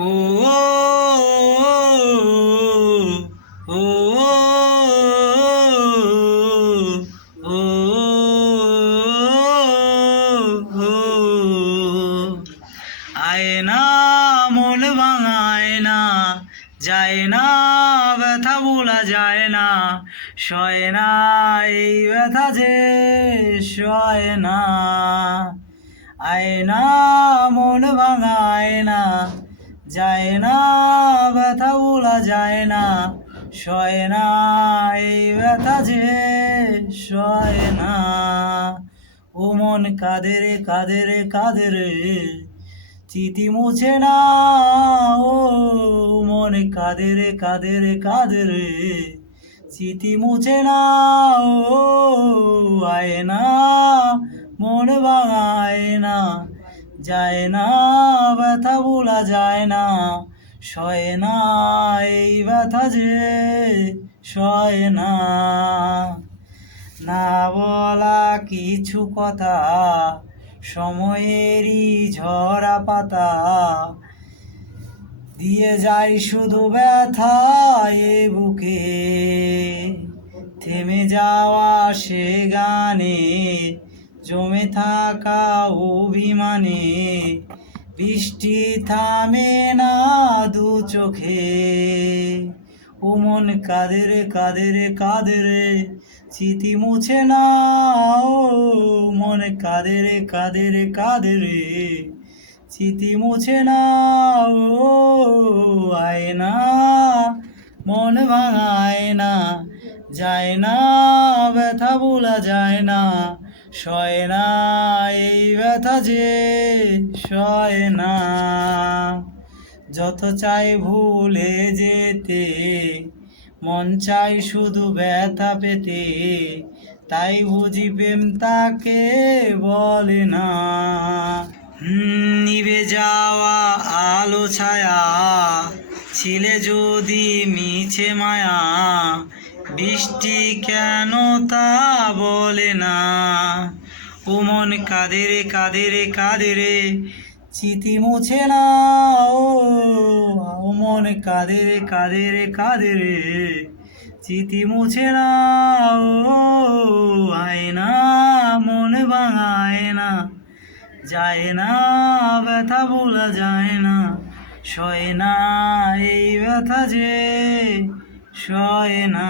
ও ও ও আয়না মন ভাঙায় না, যায় না ব্যথা ভোলা যায় না, সয় না এই ব্যথা যে সয় না। আয়না মন ভাঙায় না, যায় না ব্যথা ভোলা যায় না, সয় না এই ব্যথা যে সয় না। ও মন কাঁদে রে কাঁদে রে কাঁদে রে, স্মৃতি মুছে না। ও মন কাঁদে রে কাঁদে রে কাঁদে রে, স্মৃতি মুছে না। ও আয়না মন ভাঙায় না, যায় না ব্যথা ভোলা যায় না, সয় না এই ব্যথা যে সয় না। না বলা কিছু কথা, সময়েরই ঝরা পাতা, দিয়ে যায় শুধু ব্যথা এ বুকে। থেমে যাওয়া সে গানে, জমে থাকা অভিমানে, বৃষ্টি থামে না দু চোখে। ও মন কাঁদে রে কাঁদে রে কাঁদে রে, স্মৃতি মুছে না। ও মন কাঁদে রে কাঁদে রে কাঁদে রে, স্মৃতি মুছে না। ও আয়না মন ভাঙায় না, যায় না ব্যথা ভোলা যায় না, সয় না এই ব্যথা যে সয় না। যত চাই ভুলে যেতে, মন চাই শুধু ব্যথা পেতে, তাই বুঝি প্রেম তাকে বলে না। নিভে যাওয়া আলো ছায়া, ছিলে যদি মিছে মায়া, বৃষ্টি কেন তা বলে না। ও মন কাঁদে রে কাঁদে রে কাঁদে রে, স্মৃতি মুছে না। ও মন কাঁদে রে কাঁদে রে কাঁদে রে, স্মৃতি মুছে না। ও আয়না মন ভাঙায় না, যায় না ব্যথা ভোলা যায় না, সয় না এই ব্যথা যে সয় না।